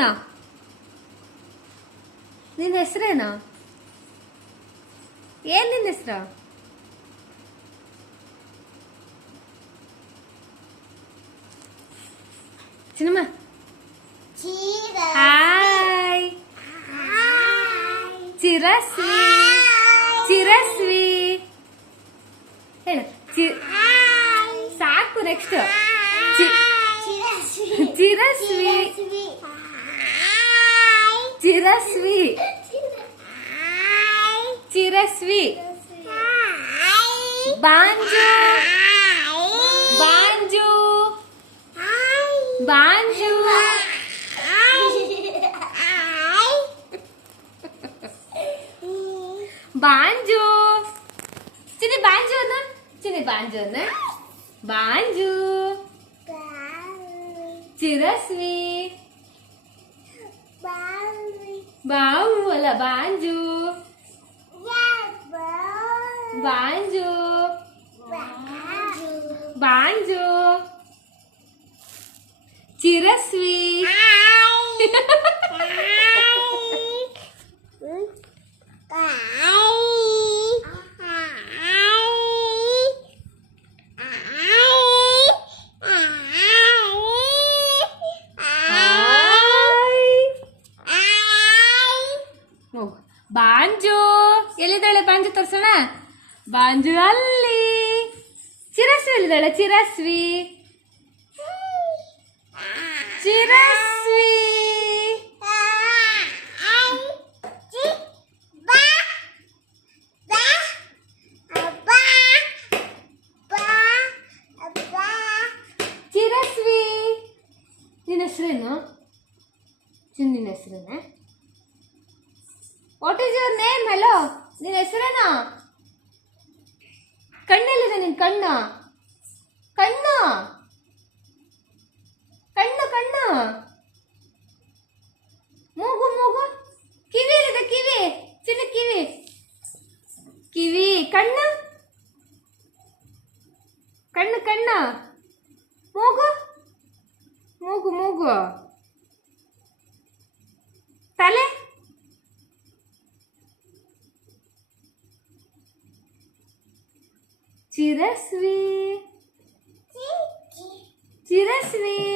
ಹೆಸರೇನಾ? ನಿನ್ನ ಹೆಸರೇನಾ? ಏನ್ ನಿನ್ನ ಹೆಸರು? ಚಿನ್ನಮ್ಮ ಹಾಯ್. ಚಿರಸ್ವಿ ಚಿರಸ್ವಿ ಹೇಳು. ಸಾಕು. ನೆಕ್ಸ್ಟ್ ಚಿರಸ್ವಿ ಚಿರಸ್ವಿ ಚಿರಸ್ವಿ. ಬಾಂಜು ಬಾಂಜು ಬಾಂಜು. ಬಾಂಜು ಚಿನ್ನಿ ಬಾಂಜು ಅನ್ನ. ಚಿನ್ನಿ ಬಾಂಜು ಅನ್ನ. ಬಾಂಜು. ಚಿರಸ್ವಿ ಬಾವು ಅಲ್ಲ ಬಾಂಜು. ಬಾಂಜು ಬಾಂಜು. ಚಿರಸ್ವಿ ಬಾಂಜು ಎಲ್ಲಿದ್ದಾಳೆ? ಬಾಂಜು ತೋರ್ಸೋಣ. ಬಾಂಜು ಅಲ್ಲಿ. ಚಿರಸ್ವಿ ಎಲ್ಲಿದ್ದಾಳೆ? ಚಿರಸ್ವಿ ಚಿರಸ್ವಿ. ಚಿರಸ್ವಿ ನಿನ್ನ ಹೆಸರೇನು? ನಿನ್ನ ಹೆಸರೇನೆ? What is your name? Hello, ನಿನ್ನ ಹೆಸರೇನಾ? ಕಣ್ಣೆಲ್ಲಿದೆ ನಿನ್ ಕಣ್ಣು? ಕಣ್ಣು ಕಣ್ಣು ಕಣ್ಣು. ಮೂಗು ಮೂಗು. ಕಿವಿ ಎಲ್ಲಿದೆ? ಕಿವಿ ಚಿನ್ನ ಕಿವಿ ಕಿವಿ. ಕಣ್ಣು ಕಣ್ಣು ಕಣ್ಣು. ಮೂಗು ಮೂಗು ಮೂಗು. ತಲೆ ಚಿರಸ್ವಿ ಚಿರಸ್ವಿ.